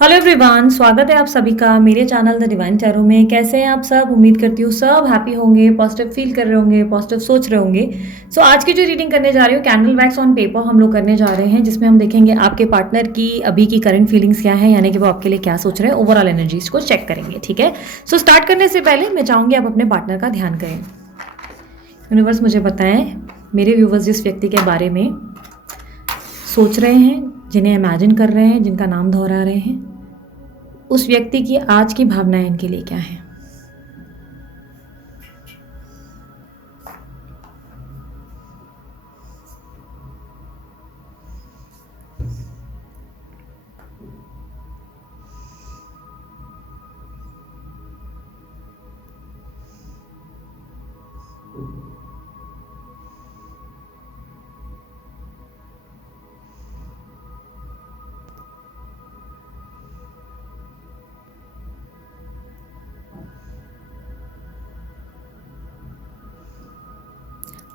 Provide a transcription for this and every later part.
Hello everyone, स्वागत है आप सभी का मेरे चैनल द डिवाइन टैरो में। कैसे हैं आप सब? उम्मीद करती हूँ सब हैप्पी होंगे, पॉजिटिव फील कर रहे होंगे, पॉजिटिव सोच रहे होंगे। आज की जो रीडिंग करने जा रही हूँ, कैंडल वैक्स ऑन पेपर हम लोग करने जा रहे हैं, जिसमें हम देखेंगे आपके पार्टनर की अभी की करंट फीलिंग्स क्या है, यानी कि वो आपके लिए क्या सोच रहे हैं, ओवरऑल एनर्जीज को चेक करेंगे। ठीक है, स्टार्ट करने से पहले मैं चाहूँगी आप अपने पार्टनर का ध्यान करें। यूनिवर्स मुझे बताएं, मेरे व्यूवर्स जिस व्यक्ति के बारे में सोच रहे हैं, जिन्हें इमेजिन कर रहे हैं, जिनका नाम दोहरा रहे हैं, उस व्यक्ति की आज की भावनाएं इनके लिए क्या है।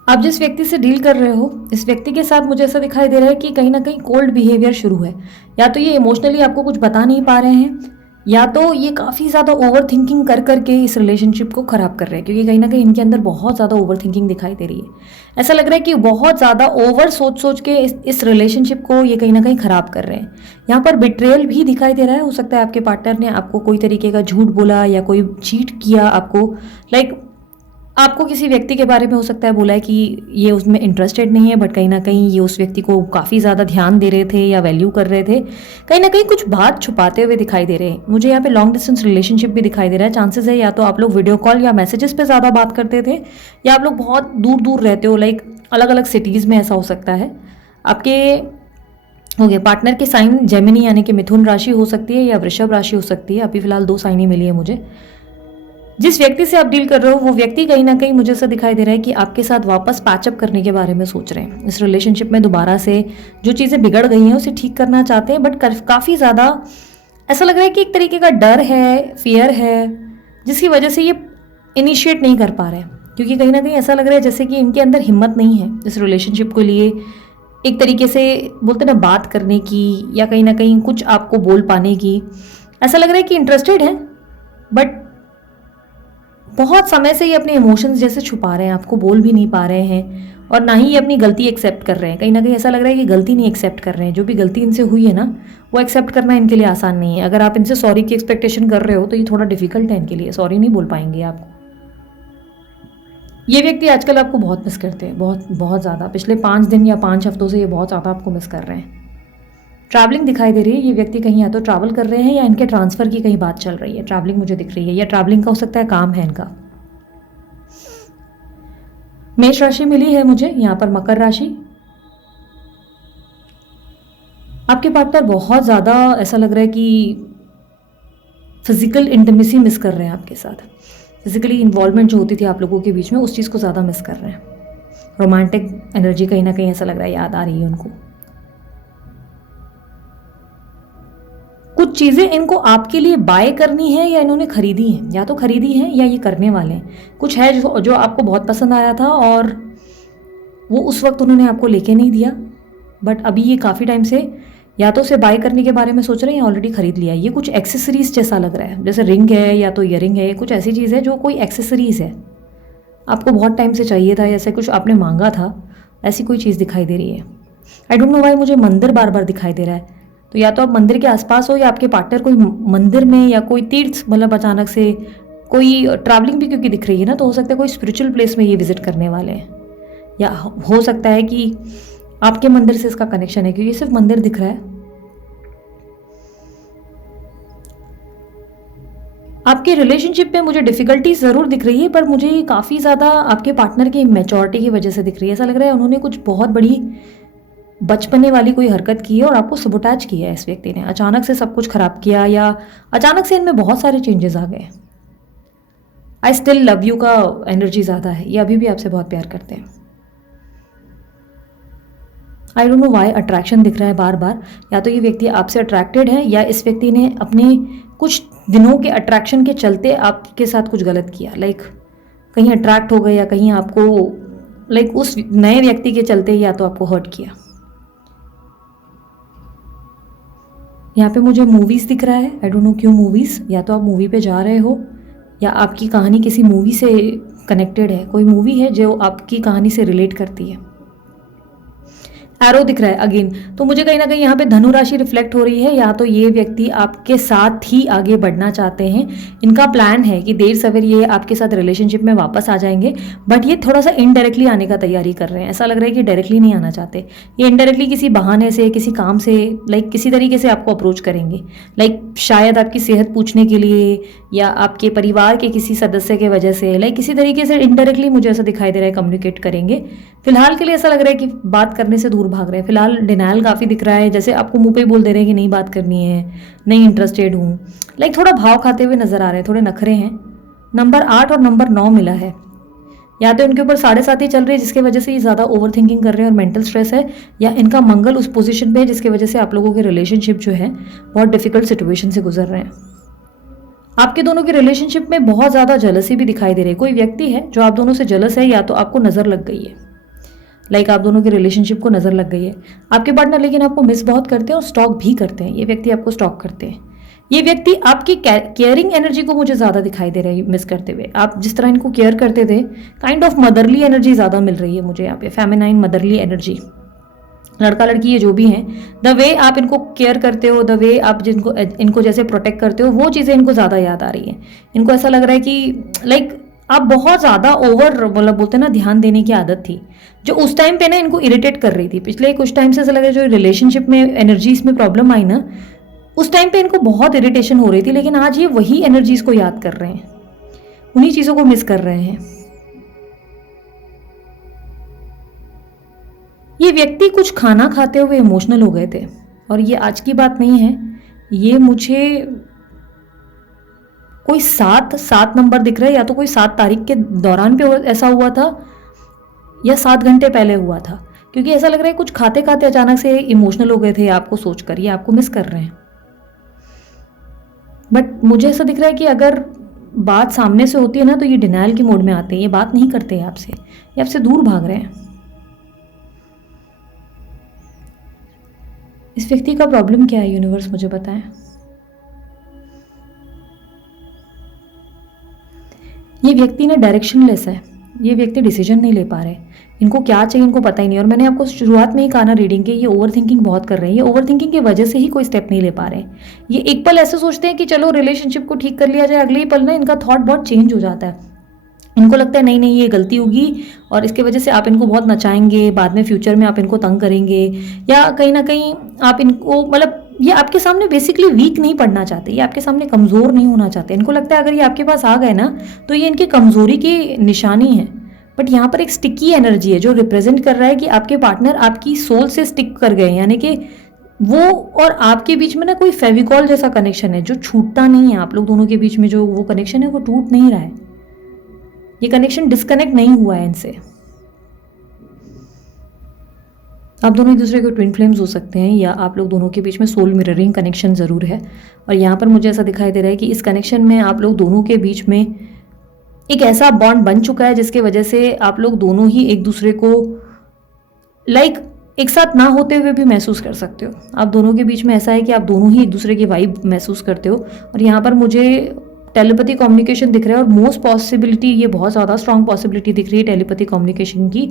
आप जिस व्यक्ति से डील कर रहे हो, इस व्यक्ति के साथ मुझे ऐसा दिखाई दे रहा है कि कहीं ना कहीं कोल्ड बिहेवियर शुरू है। या तो ये इमोशनली आपको कुछ बता नहीं पा रहे हैं, या तो ये काफ़ी ज़्यादा ओवर थिंकिंग कर करके इस रिलेशनशिप को ख़राब कर रहे हैं, क्योंकि कहीं ना कहीं इनके अंदर बहुत ज़्यादा ओवर थिंकिंग दिखाई दे रही है। ऐसा लग रहा है कि बहुत ज़्यादा ओवर सोच सोच के इस रिलेशनशिप को ये कहीं ना कहीं ख़राब कर रहे हैं। यहाँ पर बिट्रेयल भी दिखाई दे रहा है। हो सकता है आपके पार्टनर ने आपको कोई तरीके का झूठ बोला या कोई चीट किया आपको। आपको किसी व्यक्ति के बारे में हो सकता है बोला है कि ये उसमें इंटरेस्टेड नहीं है, बट कहीं ना कहीं ये उस व्यक्ति को काफ़ी ज़्यादा ध्यान दे रहे थे या वैल्यू कर रहे थे। कहीं ना कहीं कुछ बात छुपाते हुए दिखाई दे रहे हैं। मुझे यहाँ पे लॉन्ग डिस्टेंस रिलेशनशिप भी दिखाई दे रहा है। चांसेस है या तो आप लोग वीडियो कॉल या मैसेजेस पे ज़्यादा बात करते थे, या आप लोग बहुत दूर दूर रहते हो, अलग अलग सिटीज़ में। ऐसा हो सकता है आपके पार्टनर के साइन जेमिनी यानी कि मिथुन राशि हो सकती है या वृषभ राशि हो सकती है। अभी फिलहाल 2 साइन ही मिली है मुझे। जिस व्यक्ति से आप डील कर रहे हो, वो व्यक्ति कहीं ना कहीं मुझे ऐसा दिखाई दे रहा है कि आपके साथ वापस पैचअप करने के बारे में सोच रहे हैं। इस रिलेशनशिप में दोबारा से जो चीज़ें बिगड़ गई हैं उसे ठीक करना चाहते हैं, बट काफ़ी ज़्यादा ऐसा लग रहा है कि एक तरीके का डर है, फियर है, जिसकी वजह से ये इनिशिएट नहीं कर पा रहे हैं। क्योंकि कहीं ना कहीं ऐसा लग रहा है जैसे कि इनके अंदर हिम्मत नहीं है इस रिलेशनशिप को लिए एक तरीके से बोलते ना बात करने की, या कहीं ना कहीं कुछ आपको बोल पाने की। ऐसा लग रहा है कि इंटरेस्टेड है, बट बहुत समय से ये अपने इमोशंस जैसे छुपा रहे हैं, आपको बोल भी नहीं पा रहे हैं, और ना ही ये अपनी गलती एक्सेप्ट कर रहे हैं। कहीं ना कहीं ऐसा लग रहा है कि गलती नहीं एक्सेप्ट कर रहे हैं। जो भी गलती इनसे हुई है ना, वो एक्सेप्ट करना इनके लिए आसान नहीं है। अगर आप इनसे सॉरी की एक्सपेक्टेशन कर रहे हो तो ये थोड़ा डिफिकल्ट है इनके लिए। सॉरी नहीं बोल पाएंगे आपको। ये व्यक्ति आजकल आपको बहुत मिस करते हैं, बहुत बहुत ज़्यादा। पिछले 5 दिन या 5 हफ्तों से ये बहुत ज़्यादा आपको मिस कर रहे हैं। ट्रैवलिंग दिखाई दे रही है। ये व्यक्ति कहीं या तो ट्रैवल कर रहे हैं या इनके ट्रांसफ़र की कहीं बात चल रही है। ट्रैवलिंग मुझे दिख रही है, या ट्रैवलिंग का हो सकता है काम है इनका। मेष राशि मिली है मुझे, यहाँ पर मकर राशि। आपके पार्टनर बहुत ज़्यादा ऐसा लग रहा है कि फिजिकल इंटीमेसी मिस कर रहे हैं आपके साथ। फिजिकली इन्वॉल्वमेंट जो होती थी आप लोगों के बीच में, उस चीज़ को ज़्यादा मिस कर रहे हैं। रोमांटिक एनर्जी कहीं ना कहीं ऐसा लग रहा है याद आ रही है उनको। कुछ चीज़ें इनको आपके लिए बाय करनी है, या इन्होंने खरीदी हैं, या तो खरीदी हैं या ये करने वाले हैं। कुछ है जो आपको बहुत पसंद आया था और वो उस वक्त उन्होंने आपको लेके नहीं दिया, बट अभी ये काफ़ी टाइम से या तो उसे बाय करने के बारे में सोच रहे हैं या ऑलरेडी खरीद लिया है। ये कुछ एक्सेसरीज जैसा लग रहा है, जैसे रिंग है या तो ईयरिंग है। कुछ ऐसी चीज़ है जो कोई एक्सेसरीज है, आपको बहुत टाइम से चाहिए था, ऐसे कुछ आपने मांगा था, ऐसी कोई चीज़ दिखाई दे रही है। आई डोंट नो वाई मुझे मंदिर बार बार दिखाई दे रहा है। तो या तो आप मंदिर के आसपास हो, या आपके पार्टनर कोई मंदिर में, या कोई तीर्थ, मतलब अचानक से कोई ट्रैवलिंग भी क्योंकि दिख रही है ना, तो हो सकता है कोई स्पिरिचुअल प्लेस में ये विजिट करने वाले हैं। या हो सकता है कि आपके मंदिर से इसका कनेक्शन है, क्योंकि सिर्फ मंदिर दिख रहा है। आपके रिलेशनशिप में मुझे डिफ़िकल्टी ज़रूर दिख रही है, पर मुझे काफ़ी ज़्यादा आपके पार्टनर की मैच्योरिटी की वजह से दिख रही है। ऐसा लग रहा है उन्होंने कुछ बहुत बड़ी बचपने वाली कोई हरकत की है और आपको सबोटाज किया है। इस व्यक्ति ने अचानक से सब कुछ खराब किया, या अचानक से इनमें बहुत सारे चेंजेस आ गए। आई स्टिल लव यू का एनर्जी ज़्यादा है, ये अभी भी आपसे बहुत प्यार करते हैं। I don't know why attraction दिख रहा है बार बार। या तो ये व्यक्ति आपसे अट्रैक्टेड है, या इस व्यक्ति ने अपने कुछ दिनों के अट्रैक्शन के चलते आपके साथ कुछ गलत किया। कहीं अट्रैक्ट हो गए, या कहीं आपको उस नए व्यक्ति के चलते या तो आपको हर्ट किया। यहाँ पे मुझे मूवीज़ दिख रहा है, आई डोंट नो क्यों मूवीज़। या तो आप मूवी पे जा रहे हो या आपकी कहानी किसी मूवी से कनेक्टेड है, कोई मूवी है जो आपकी कहानी से रिलेट करती है। एरो दिख रहा है अगेन, तो मुझे कहीं ना कहीं यहाँ पे धनु राशि रिफ्लेक्ट हो रही है। या तो ये व्यक्ति आपके साथ ही आगे बढ़ना चाहते हैं, इनका प्लान है कि देर सवेर ये आपके साथ रिलेशनशिप में वापस आ जाएंगे, बट ये थोड़ा सा इनडायरेक्टली आने का तैयारी कर रहे हैं। ऐसा लग रहा है कि डायरेक्टली नहीं आना चाहते, ये इनडायरेक्टली किसी बहाने से, किसी काम से, लाइक किसी तरीके से आपको अप्रोच करेंगे। लाइक शायद आपकी सेहत पूछने के लिए या आपके परिवार के किसी सदस्य के वजह से, लाइक किसी तरीके से इनडायरेक्टली मुझे ऐसा दिखाई दे रहा है कम्युनिकेट करेंगे। फिलहाल के लिए ऐसा लग रहा है कि बात करने से दूर भाग रहे हैं। फिलहाल डिनायल काफ़ी दिख रहा है, जैसे आपको मुंह पे ही बोल दे रहे हैं कि नहीं बात करनी है, नहीं इंटरेस्टेड हूँ। लाइक थोड़ा भाव खाते हुए नजर आ रहे हैं, थोड़े नखरे हैं। नंबर 8 और नंबर 9 मिला है। या तो इनके ऊपर 7.5 ही चल रही है जिसकी वजह से ये ज़्यादा ओवर थिंकिंग कर रहे हैं और मेंटल स्ट्रेस है, या इनका मंगल उस पोजीशन पे है जिसकी वजह से आप लोगों के रिलेशनशिप जो है बहुत डिफिकल्ट सिचुएशन से गुजर रहे हैं। आपके दोनों की रिलेशनशिप में बहुत ज़्यादा जलसी भी दिखाई दे रही है। कोई व्यक्ति है जो आप दोनों से जलस है, या तो आपको नज़र लग गई है, लाइक आप दोनों की रिलेशनशिप को नज़र लग गई है। आपके पार्टनर लेकिन आपको मिस बहुत करते हैं और स्टॉक भी करते हैं। ये व्यक्ति आपको स्टॉक करते हैं। ये व्यक्ति आपकी केयरिंग एनर्जी को मुझे ज़्यादा दिखाई दे रहा है मिस करते हुए। आप जिस तरह इनको केयर करते थे, काइंड ऑफ मदरली एनर्जी ज़्यादा मिल रही है मुझे यहाँ पे, फेमिनाइन मदरली एनर्जी। लड़का लड़की ये जो भी हैं, द वे आप इनको केयर करते हो, द वे आप जिनको इनको जैसे प्रोटेक्ट करते हो, वो चीज़ें इनको ज़्यादा याद आ रही हैं। इनको ऐसा लग रहा है कि लाइक आप बहुत ज़्यादा ओवर मतलब बोलते हैं ना, ध्यान देने की आदत थी जो उस टाइम पे ना इनको इरिटेट कर रही थी। पिछले कुछ टाइम से ऐसा लग रहा है जो रिलेशनशिप में एनर्जीज में प्रॉब्लम आई ना, उस टाइम पे इनको बहुत इरिटेशन हो रही थी, लेकिन आज ये वही एनर्जीज को याद कर रहे हैं, उन्हीं चीज़ों को मिस कर रहे हैं। ये व्यक्ति कुछ खाना खाते हुए इमोशनल हो गए थे, और ये आज की बात नहीं है, ये मुझे कोई 7 नंबर दिख रहा है, या तो कोई 7 तारीख के दौरान पे ऐसा हुआ था या 7 घंटे पहले हुआ था, क्योंकि ऐसा लग रहा है कुछ खाते खाते अचानक से इमोशनल हो गए थे आपको सोचकर, ये आपको मिस कर रहे हैं। बट मुझे ऐसा दिख रहा है कि अगर बात सामने से होती है ना, तो ये डिनायल के मोड में आते हैं, ये बात नहीं करते हैं आपसे, ये आपसे दूर भाग रहे हैं। इस व्यक्ति का प्रॉब्लम क्या है, यूनिवर्स मुझे बताएं। ये व्यक्ति ना डायरेक्शनलेस है, ये व्यक्ति डिसीजन नहीं ले पा रहे, इनको क्या चाहिए इनको पता ही नहीं। और मैंने आपको शुरुआत में ही कहा ना रीडिंग के, ये ओवर थिंकिंग बहुत कर रहे हैं, ये ओवर थिंकिंग की वजह से ही कोई स्टेप नहीं ले पा रहे हैं। ये एक पल ऐसे सोचते हैं कि चलो रिलेशनशिप को ठीक कर लिया जाए, अगले ही पल ना इनका थॉट बहुत चेंज हो जाता है। इनको लगता है नहीं नहीं ये गलती होगी, और इसकी वजह से आप इनको बहुत नचाएंगे, बाद में फ्यूचर में आप इनको तंग करेंगे, या कहीं ना कहीं आप इनको मतलब ये आपके सामने बेसिकली वीक नहीं पड़ना चाहते, ये आपके सामने कमज़ोर नहीं होना चाहते। इनको लगता है अगर ये आपके पास आ गए ना, तो ये इनकी कमज़ोरी की निशानी है। बट यहाँ पर एक स्टिकी एनर्जी है जो रिप्रेजेंट कर रहा है कि आपके पार्टनर आपकी सोल से स्टिक कर गए, यानी कि वो और आपके बीच में ना कोई फेविकॉल जैसा कनेक्शन है जो छूटता नहीं है। आप लोग दोनों के बीच में जो वो कनेक्शन है वो टूट नहीं रहा है, ये कनेक्शन डिस्कनेक्ट नहीं हुआ है इनसे। आप दोनों एक दूसरे के ट्विन फ्लेम्स हो सकते हैं, या आप लोग दोनों के बीच में सोल मिररिंग कनेक्शन ज़रूर है। और यहाँ पर मुझे ऐसा दिखाई दे रहा है कि इस कनेक्शन में आप लोग दोनों के बीच में एक ऐसा बॉन्ड बन चुका है जिसके वजह से आप लोग दोनों ही एक दूसरे को लाइक एक साथ ना होते हुए भी महसूस कर सकते हो। आप दोनों के बीच में ऐसा है कि आप दोनों ही एक दूसरे की वाइब महसूस करते हो। और यहाँ पर मुझे टेलीपैथी कम्युनिकेशन दिख रहा है, और मोस्ट पॉसिबिलिटी, ये बहुत ज़्यादा स्ट्रॉन्ग पॉसिबिलिटी दिख रही है टेलीपैथी कम्युनिकेशन की,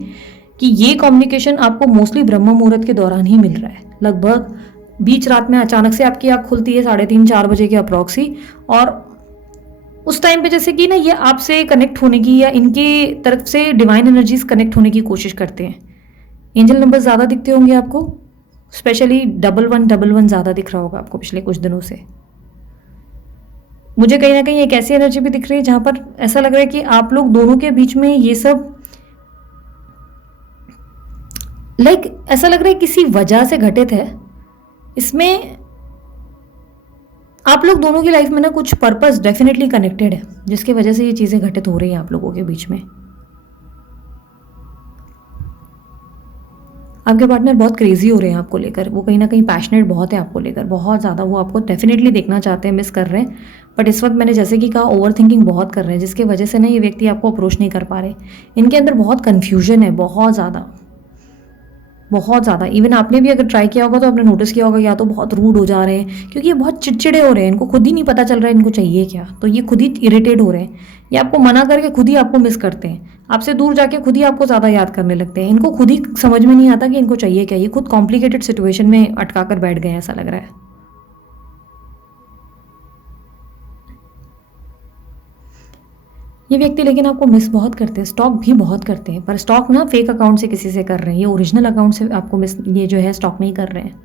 कि ये कम्युनिकेशन आपको मोस्टली ब्रह्म मुहूर्त के दौरान ही मिल रहा है। लगभग बीच रात में अचानक से आपकी आँख खुलती है 3:30-4 बजे के अप्रॉक्सी, और उस टाइम पे जैसे कि ना ये आपसे कनेक्ट होने की या इनके तरफ से डिवाइन एनर्जीज कनेक्ट होने की कोशिश करते हैं। एंजल नंबर ज़्यादा दिखते होंगे आपको, स्पेशली 1111 ज़्यादा दिख रहा होगा आपको पिछले कुछ दिनों से। मुझे कहीं ना कहीं एक ऐसी एनर्जी भी दिख रही है जहाँ पर ऐसा लग रहा है कि आप लोग दोनों के बीच में ये सब लाइक ऐसा लग रहा है किसी वजह से घटित है। इसमें आप लोग दोनों की लाइफ में ना कुछ पर्पस डेफिनेटली कनेक्टेड है जिसकी वजह से ये चीज़ें घटित हो रही हैं आप लोगों के बीच में। आपके पार्टनर बहुत क्रेजी हो रहे हैं आपको लेकर, वो कहीं ना कहीं पैशनेट बहुत है आपको लेकर, बहुत ज़्यादा वो आपको डेफिनेटली देखना चाहते हैं, मिस कर रहे हैं। बट इस वक्त मैंने जैसे कि कहा ओवर थिंकिंग बहुत कर रहे हैं, जिसकी वजह से ना ये व्यक्ति आपको अप्रोच नहीं कर पा रहे। इनके अंदर बहुत कन्फ्यूजन है, बहुत ज़्यादा। बहुत ज़्यादा। इवन आपने भी अगर ट्राई किया होगा तो आपने नोटिस किया होगा या तो बहुत रूड हो जा रहे हैं, क्योंकि ये बहुत चिड़चिड़े हो रहे हैं, इनको खुद ही नहीं पता चल रहा है इनको चाहिए क्या, तो ये खुद ही इरिटेट हो रहे हैं। ये आपको मना करके खुद ही आपको मिस करते हैं, आपसे दूर जाके खुद ही आपको ज़्यादा याद करने लगते हैं। इनको खुद ही समझ में नहीं आता कि इनको चाहिए क्या, ये खुद कॉम्प्लिकेटेड सिचुएशन में अटका कर बैठ गए हैं, ऐसा लग रहा है। ये व्यक्ति लेकिन आपको मिस बहुत करते हैं, स्टॉक भी बहुत करते हैं, पर स्टॉक ना फेक अकाउंट से किसी से कर रहे हैं, ये ओरिजिनल अकाउंट से आपको मिस ये जो है स्टॉक नहीं कर रहे हैं।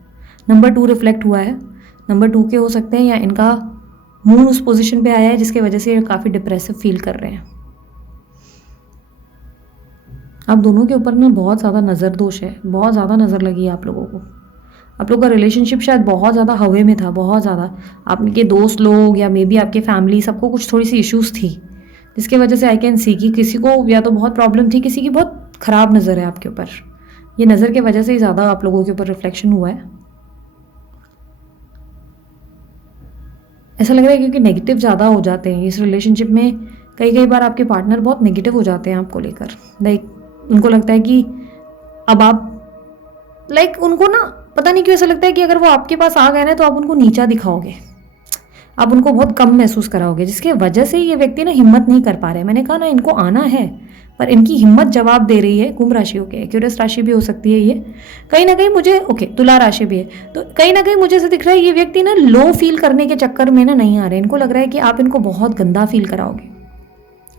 नंबर 2 रिफ्लेक्ट हुआ है, नंबर 2 के हो सकते हैं, या इनका मून उस पोजीशन पे आया है जिसकी वजह से ये काफ़ी डिप्रेसिव फील कर रहे हैं। आप दोनों के ऊपर ना बहुत ज़्यादा नज़र दोष है, बहुत ज़्यादा नज़र लगी है आप लोगों को। आप लोगों का रिलेशनशिप शायद बहुत ज़्यादा हवे में था, बहुत ज़्यादा। आपके दोस्त लोग या मे बी आपके फैमिली, सबको कुछ थोड़ी सी इश्यूज़ थी, जिसकी वजह से आई कैन सी कि किसी को या तो बहुत प्रॉब्लम थी, किसी की बहुत ख़राब नज़र है आपके ऊपर। ये नज़र की वजह से ही ज़्यादा आप लोगों के ऊपर रिफ्लेक्शन हुआ है, ऐसा लग रहा है, क्योंकि नेगेटिव ज़्यादा हो जाते हैं इस रिलेशनशिप में। कई बार आपके पार्टनर बहुत नेगेटिव हो जाते हैं आपको लेकर, लाइक उनको लगता है कि अब आप, लाइक उनको ना पता नहीं क्यों ऐसा लगता है कि अगर वो आपके पास आ गए ना तो आप उनको नीचा दिखाओगे, आप उनको बहुत कम महसूस कराओगे, जिसके वजह से ये व्यक्ति ना हिम्मत नहीं कर पा रहे हैं। मैंने कहा ना इनको आना है, पर इनकी हिम्मत जवाब दे रही है। कुंभ राशि हो के एक्यूरियस राशि भी हो सकती है ये, कहीं ना कहीं मुझे ओके तुला राशि भी है, तो कहीं ना कहीं मुझे ऐसा दिख रहा है ये व्यक्ति ना लो फील करने के चक्कर में ना नहीं आ रहे। इनको लग रहा है कि आप इनको बहुत गंदा फील कराओगे,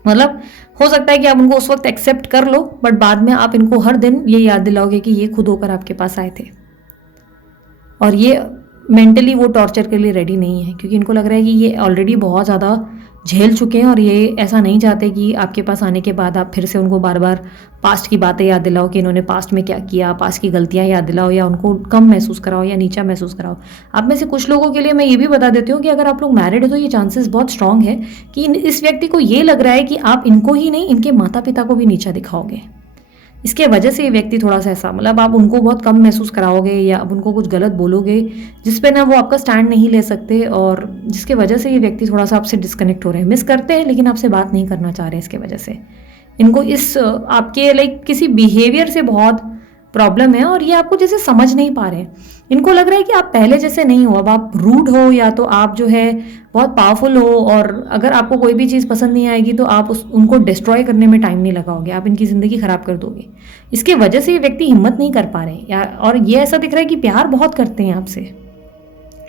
मतलब हो सकता है कि आप उनको उस वक्त एक्सेप्ट कर लो, बट बाद में आप इनको हर दिन ये याद दिलाओगे कि ये खुद होकर आपके पास आए थे, और ये मेंटली वो टॉर्चर के लिए रेडी नहीं है, क्योंकि इनको लग रहा है कि ये ऑलरेडी बहुत ज़्यादा झेल चुके हैं, और ये ऐसा नहीं चाहते कि आपके पास आने के बाद आप फिर से उनको बार बार पास्ट की बातें याद दिलाओ कि इन्होंने पास्ट में क्या किया, पास्ट की गलतियां याद दिलाओ, या उनको कम महसूस कराओ या नीचा महसूस कराओ। आप में से कुछ लोगों के लिए मैं ये भी बता देती हूँ कि अगर आप लोग मैरिड हो तो ये चांसेस बहुत स्ट्रांग है कि इस व्यक्ति को ये लग रहा है कि आप इनको ही नहीं, इनके माता पिता को भी नीचा दिखाओगे। इसके वजह से ये व्यक्ति थोड़ा सा ऐसा, मतलब आप उनको बहुत कम महसूस कराओगे या आप उनको कुछ गलत बोलोगे जिस पे ना वो आपका स्टैंड नहीं ले सकते, और जिसके वजह से ये व्यक्ति थोड़ा सा आपसे डिस्कनेक्ट हो रहे हैं। मिस करते हैं लेकिन आपसे बात नहीं करना चाह रहे। इसके वजह से इनको इस आपके लाइक किसी बिहेवियर से बहुत प्रॉब्लम है, और ये आपको जैसे समझ नहीं पा रहे हैं। इनको लग रहा है कि आप पहले जैसे नहीं हो, अब आप रूड हो, या तो आप जो है बहुत पावरफुल हो, और अगर आपको कोई भी चीज़ पसंद नहीं आएगी तो आप उनको डिस्ट्रॉय करने में टाइम नहीं लगाओगे, आप इनकी ज़िंदगी ख़राब कर दोगे। इसके वजह से ये व्यक्ति हिम्मत नहीं कर पा रहे हैं यार, और ये ऐसा दिख रहा है कि प्यार बहुत करते हैं आपसे,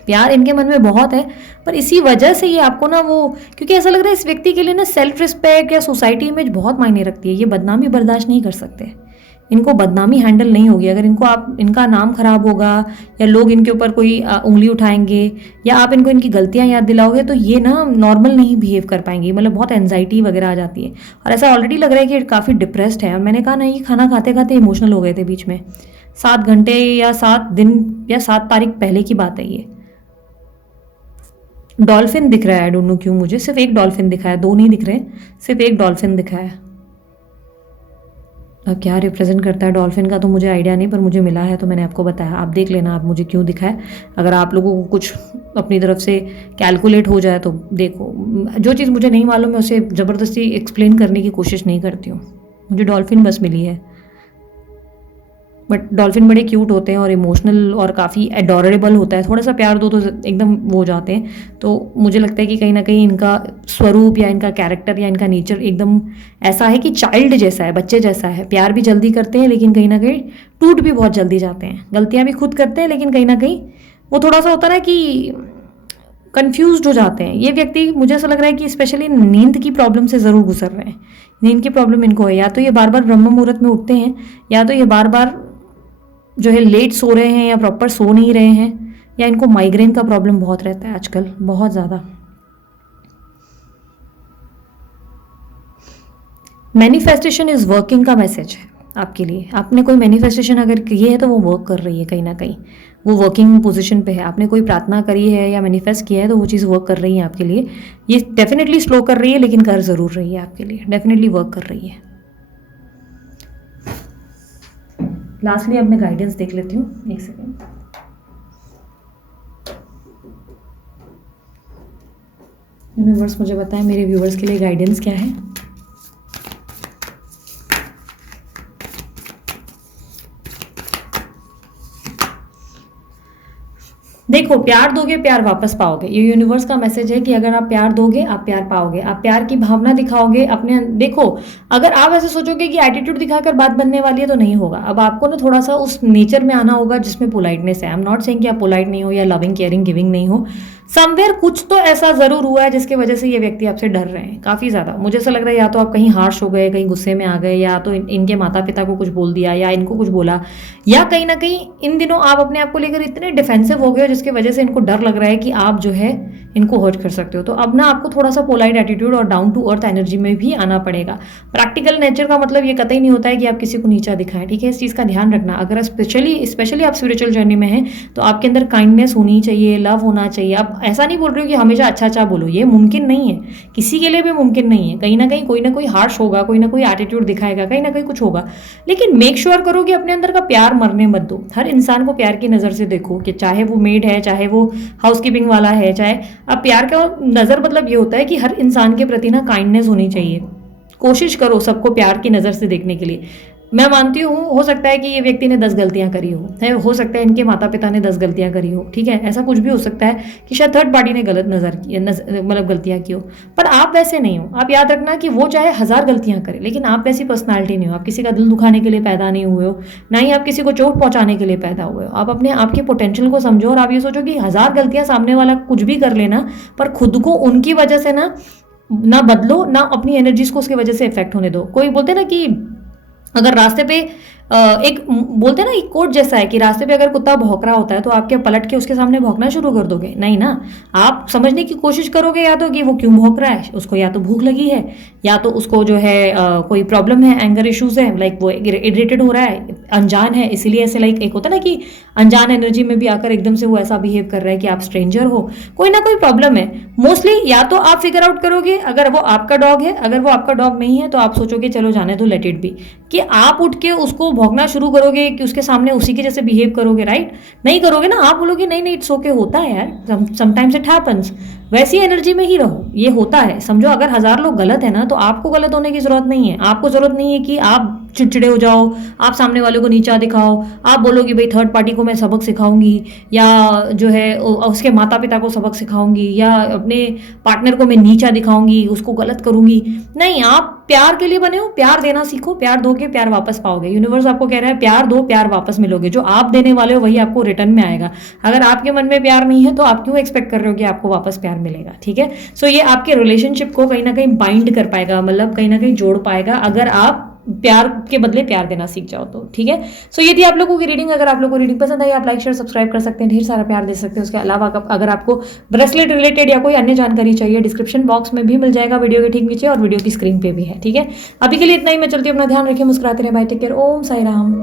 प्यार इनके मन में बहुत है, पर इसी वजह से ये आपको ना वो, क्योंकि ऐसा लग रहा है इस व्यक्ति के लिए ना सेल्फ रिस्पेक्ट या सोसाइटी इमेज बहुत मायने रखती है। ये बदनामी बर्दाश्त नहीं कर सकते, इनको बदनामी हैंडल नहीं होगी। अगर इनको आप, इनका नाम खराब होगा या लोग इनके ऊपर कोई उंगली उठाएंगे या आप इनको इनकी गलतियां याद दिलाओगे तो ये ना नॉर्मल नहीं बिहेव कर पाएंगे, मतलब बहुत एंजाइटी वगैरह आ जाती है, और ऐसा ऑलरेडी लग रहा है कि काफ़ी डिप्रेस्ड है। और मैंने कहा ना ये खाना खाते खाते इमोशनल हो गए थे बीच में, 7 घंटे या 7 दिन या 7 तारीख पहले की बात है ये। डॉल्फिन दिख रहा है, आई डोंट नो क्यों मुझे सिर्फ एक डॉल्फिन दिखा है, 2 नहीं दिख रहे, सिर्फ एक डॉल्फिन दिखा है। अब क्या रिप्रेजेंट करता है डॉल्फिन का तो मुझे आइडिया नहीं, पर मुझे मिला है तो मैंने आपको बताया, आप देख लेना आप मुझे क्यों दिखा है। अगर आप लोगों को कुछ अपनी तरफ से कैलकुलेट हो जाए तो देखो, जो चीज़ मुझे नहीं मालूम है उसे ज़बरदस्ती एक्सप्लेन करने की कोशिश नहीं करती हूँ। मुझे डॉल्फिन बस मिली है, बट डॉल्फिन बड़े क्यूट होते हैं और इमोशनल और काफ़ी एडोरेबल होता है, थोड़ा सा प्यार दो तो एकदम वो हो जाते हैं। तो मुझे लगता है कि कहीं ना कहीं इनका स्वरूप या इनका कैरेक्टर या इनका नेचर एकदम ऐसा है कि चाइल्ड जैसा है, बच्चे जैसा है। प्यार भी जल्दी करते हैं लेकिन कहीं ना कहीं टूट भी बहुत जल्दी जाते हैं, गलतियाँ भी खुद करते हैं, लेकिन कहीं ना कहीं वो थोड़ा सा होता है ना कि कंफ्यूज्ड हो जाते हैं। ये व्यक्ति मुझे ऐसा लग रहा है कि स्पेशली नींद की प्रॉब्लम से ज़रूर गुजर रहे हैं। नींद की प्रॉब्लम इनको है, या तो ये बार बार ब्रह्म मुहूर्त में उठते हैं, या तो ये बार बार जो है लेट सो रहे हैं या प्रॉपर सो नहीं रहे हैं, या इनको माइग्रेन का प्रॉब्लम बहुत रहता है आजकल, बहुत ज़्यादा। मैनिफेस्टेशन इज़ वर्किंग का मैसेज है आपके लिए। आपने कोई मैनिफेस्टेशन अगर की है तो वो वर्क कर रही है, कहीं ना कहीं वो वर्किंग पोजीशन पे है। आपने कोई प्रार्थना करी है या मैनिफेस्ट किया है तो वो चीज़ वर्क कर रही है आपके लिए। ये डेफिनेटली स्लो कर रही है लेकिन कर ज़रूर रही है आपके लिए, डेफिनेटली वर्क कर रही है। लास्टली अब मैं गाइडेंस देख लेती हूँ, एक सेकेंड। यूनिवर्स मुझे बताएं मेरे व्यूवर्स के लिए गाइडेंस क्या है। देखो, प्यार दोगे प्यार वापस पाओगे। ये यूनिवर्स का मैसेज है कि अगर आप प्यार दोगे आप प्यार पाओगे, आप प्यार की भावना दिखाओगे अपने। देखो, अगर आप ऐसे सोचोगे कि एटीट्यूड दिखाकर बात बनने वाली है तो नहीं होगा। अब आपको ना थोड़ा सा उस नेचर में आना होगा जिसमें पोलाइटनेस है। आई एम नॉट सेइंग कि आप पोलाइट नहीं हो या लविंग केयरिंग गिविंग नहीं हो। समवेयर कुछ तो ऐसा जरूर हुआ है जिसकी वजह से ये व्यक्ति आपसे डर रहे हैं काफी ज्यादा। मुझे ऐसा लग रहा है या तो आप कहीं हार्श हो गए, कहीं गुस्से में आ गए, या तो इनके माता पिता को कुछ बोल दिया या इनको कुछ बोला, या कहीं ना कहीं इन दिनों आप अपने आप को लेकर इतने डिफेंसिव हो गए हो जिसकी वजह से इनको डर लग रहा है कि आप जो है इनको हर्ट कर सकते हो। तो अब ना आपको थोड़ा सा पोलाइट एटीट्यूड और डाउन टू अर्थ एनर्जी में भी आना पड़ेगा। प्रैक्टिकल नेचर का मतलब ये कतई नहीं होता है कि आप किसी को नीचा दिखाएं, ठीक है। इस चीज़ का ध्यान रखना। अगर स्पेशली आप स्पिरिचुअल जर्नी में हैं तो आपके अंदर काइंडनेस होनी चाहिए, लव होना चाहिए। आप ऐसा नहीं बोल रहे हो कि हमेशा अच्छा अच्छा बोलो, ये मुमकिन नहीं है, किसी के लिए भी मुमकिन नहीं है। कहीं ना कोई हार्श होगा, कोई ना कोई एटीट्यूड दिखाएगा, कहीं ना कहीं कुछ होगा। लेकिन मेक श्योर करो कि अपने अंदर का प्यार मरने मत दो। हर इंसान को प्यार की नज़र से देखो, कि चाहे वो मेड है, चाहे वो हाउसकीपिंग वाला है, चाहे। अब प्यार का नज़र मतलब ये होता है कि हर इंसान के प्रति ना काइंडनेस होनी चाहिए। कोशिश करो सबको प्यार की नज़र से देखने के लिए। मैं मानती हूँ हो सकता है कि ये व्यक्ति ने 10 गलतियां करी हो सकता है इनके माता पिता ने 10 गलतियां करी हो, ठीक है। ऐसा कुछ भी हो सकता है कि शायद थर्ड पार्टी ने गलत मतलब गलतियां की हो, पर आप वैसे नहीं हो। आप याद रखना कि वो चाहे 1000 गलतियां करे, लेकिन आप वैसी पर्सनालिटी नहीं हो। आप किसी का दिल दुखाने के लिए पैदा नहीं हुए हो, ना ही आप किसी को चोट पहुंचाने के लिए पैदा हुए हो। आप अपने आपके पोटेंशियल को समझो और आप ये सोचो कि 1000 गलतियां सामने वाला कुछ भी कर लेना, पर खुद को उनकी वजह से ना बदलो, ना अपनी एनर्जीज को उसकी वजह से इफेक्ट होने दो। कोई बोलते ना कि अगर रास्ते पे एक बोलते हैं ना, एक कोट जैसा है कि रास्ते पे अगर कुत्ता भौंक रहा होता है तो आप क्या पलट के उसके सामने भौंकना शुरू कर दोगे? नहीं ना। आप समझने की कोशिश करोगे या तो कि वो क्यों भौंक रहा है, उसको या तो भूख लगी है, या तो उसको जो है कोई प्रॉब्लम है, एंगर इश्यूज है, लाइक वो इरिटेटेड हो रहा है, अनजान है इसीलिए ऐसे। लाइक एक होता है ना कि अनजान एनर्जी में भी आकर एकदम से वो ऐसा बिहेव कर रहा है कि आप स्ट्रेंजर हो, कोई ना कोई प्रॉब्लम है। मोस्टली या तो आप फिगर आउट करोगे अगर वो आपका डॉग है, अगर वो आपका डॉग नहीं है तो आप सोचोगे चलो जाने दो, लेट इट बी, कि आप उठ के उसको भौंकना शुरू करोगे कि उसके सामने उसी के जैसे बिहेव करोगे, राइट? नहीं करोगे ना। आप बोलोगे नहीं नहीं इट्स ओके, होता है यार, समटाइम्स इट हैपेंस। वैसी एनर्जी में ही रहो, ये होता है। समझो अगर 1000 लोग गलत है ना तो आपको गलत होने की जरूरत नहीं है। आपको जरूरत नहीं है कि आप चिड़चिड़े हो जाओ, आप सामने वाले को नीचा दिखाओ, आप बोलो कि भाई थर्ड पार्टी को मैं सबक सिखाऊंगी, या जो है उसके माता पिता को सबक सिखाऊंगी, या अपने पार्टनर को मैं नीचा दिखाऊंगी, उसको गलत करूंगी। नहीं, आप प्यार के लिए बने हो, प्यार देना सीखो। प्यार दोगे प्यार वापस पाओगे। यूनिवर्स आपको कह रहा है प्यार दो प्यार वापस मिलोगे। जो आप देने वाले हो वही आपको रिटर्न में आएगा। अगर आपके मन में प्यार नहीं है तो आप क्यों एक्सपेक्ट कर रहे हो कि आपको वापस प्यार मिलेगा, ठीक है। सो ये आपके रिलेशनशिप को कहीं ना कहीं बाइंड कर पाएगा, मतलब कहीं ना कहीं जोड़ पाएगा, अगर आप प्यार के बदले प्यार देना सीख जाओ तो, ठीक है। सो ये थी आप लोगों की रीडिंग। अगर आप लोगों को रीडिंग पसंद आई, आप लाइक शेयर सब्सक्राइब कर सकते हैं, ढेर सारा प्यार दे सकते हैं। उसके अलावा अगर आपको ब्रेसलेट रिलेटेड या कोई अन्य जानकारी चाहिए, डिस्क्रिप्शन बॉक्स में भी मिल जाएगा, वीडियो के ठीक नीचे, और वीडियो की स्क्रीन पे भी है, ठीक है। अभी के लिए इतना ही। मैं चलती हूँ, अपना ध्यान रखिए, मुस्कुराते रहे, बाय, टेक केयर, ओम साई राम।